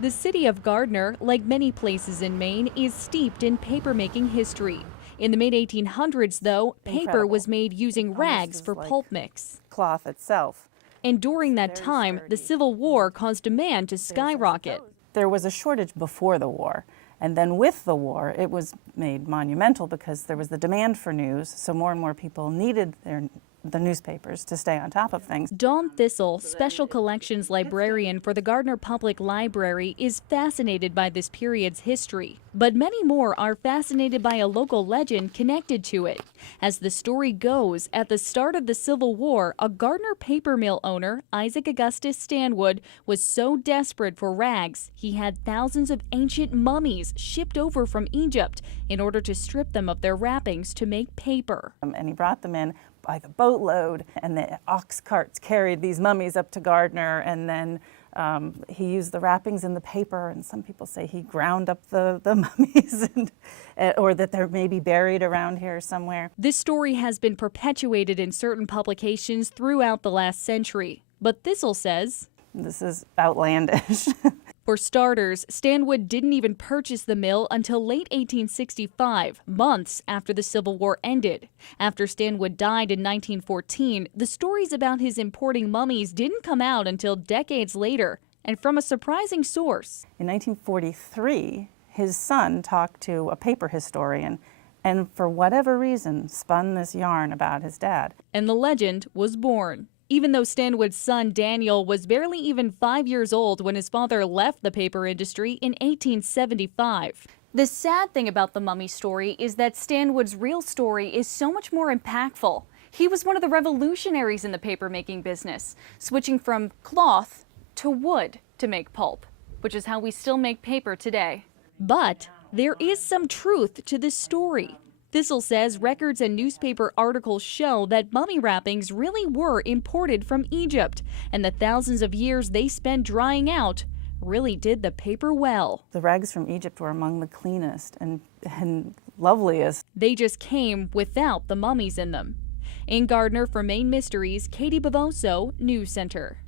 The city of Gardiner, like many places in Maine, is steeped in paper-making history. In the mid-1800s, though, paper Incredible. was made using Almost rags as for like pulp mix. cloth itself. And during that Very time, the sturdy. Civil War caused demand to skyrocket. There was a shortage before the war, and then with the war, it was made monumental because there was the demand for news, so more and more people needed the newspapers to stay on top of things. Dawn Thistle, special collections librarian for the Gardiner Public Library, is fascinated by this period's history. But many more are fascinated by a local legend connected to it. As the story goes, at the start of the Civil War, a Gardiner paper mill owner, Isaac Augustus Stanwood, was so desperate for rags, he had thousands of ancient mummies shipped over from Egypt in order to strip them of their wrappings to make paper. And he brought them in by the boatload, and the ox carts carried these mummies up to Gardiner, and then he used the wrappings in the paper, and some people say he ground up the mummies, or that they're maybe buried around here somewhere. This story has been perpetuated in certain publications throughout the last century. But Thistle says, This is outlandish. for starters, Stanwood didn't even purchase the mill until late 1865, months after the Civil War ended. After Stanwood died in 1914, the stories about his importing mummies didn't come out until decades later, and from a surprising source. In 1943, his son talked to a paper historian, and for whatever reason spun this yarn about his dad. And the legend was born. Even though Stanwood's son Daniel was barely even 5 years old when his father left the paper industry in 1875. The sad thing about the mummy story is that Stanwood's real story is so much more impactful. He was one of the revolutionaries in the paper-making business, switching from cloth to wood to make pulp, which is how we still make paper today. But there is some truth to this story. Thistle says records and newspaper articles show that mummy wrappings really were imported from Egypt, and the thousands of years they spent drying out really did the paper well. The rags from Egypt were among the cleanest and loveliest. They just came without the mummies in them. In Gardiner for Maine Mysteries, Katie Bavoso, News Center.